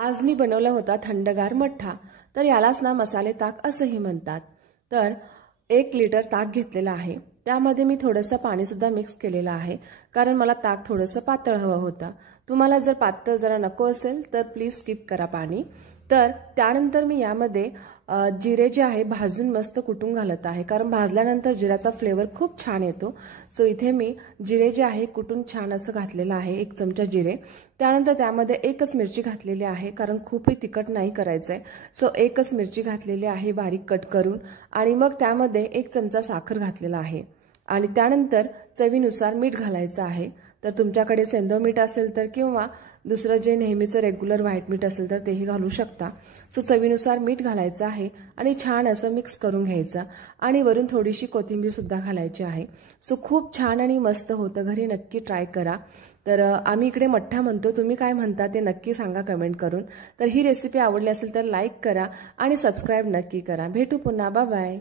आज मी बनवला होता थंडगार मठ्ठा। तर यालाच ना मसाले ताक असंही म्हणतात। तर 1 लिटर ताक घेतलेला आहे, त्यामध्ये मी थोडंसं पाणी सुद्धा मिक्स केलेलं आहे, कारण मला ताक थोडंसं पातळ हवं होतं। तुम्हाला जर पातळ जरा नको असेल तर प्लीज स्किप करा पाणी। तर त्यानंतर मी यामध्ये जिरे जे आहे भाजून मस्त कुटून घालत आहे, कारण भाजल्यानंतर जिऱ्याचा फ्लेवर खूप छान येतो। सो इथे मी जिरे जे आहे कुटून छान असं घातलेलं आहे, 1 चमचा जिरे। त्यानंतर त्यामध्ये 1च मिरची घातलेली आहे, कारण खूपही तिखट नाही करायचं आहे। सो 1च मिरची घातलेली आहे बारीक कट करून, आणि मग त्यामध्ये 1 चमचा साखर घातलेला आहे, आणि त्यानंतर चवीनुसार मीठ घालायचं आहे। तर तुमच्याकडे सेंधव मीठ असेल तर किंवा दुसरं जे नेहमीचं रेग्युलर व्हाईट मीठ असेल तर तेही घालू शकता। सो चवीनुसार मीठ घालायचं आहे आणि छान असं मिक्स करून घ्यायचं, आणि वरून थोडीशी कोथिंबीर सुद्धा घालायची आहे। सो खूप छान आणि मस्त होतं, घरी नक्की ट्राय करा। तर आम्ही इकडे मठ्ठा म्हणतो, तुम्ही काय म्हणता ते नक्की सांगा कमेंट करून। तर ही रेसिपी आवडली असेल तर लाईक करा आणि सबस्क्राईब नक्की करा। भेटू पुन्हा, बाय बाय।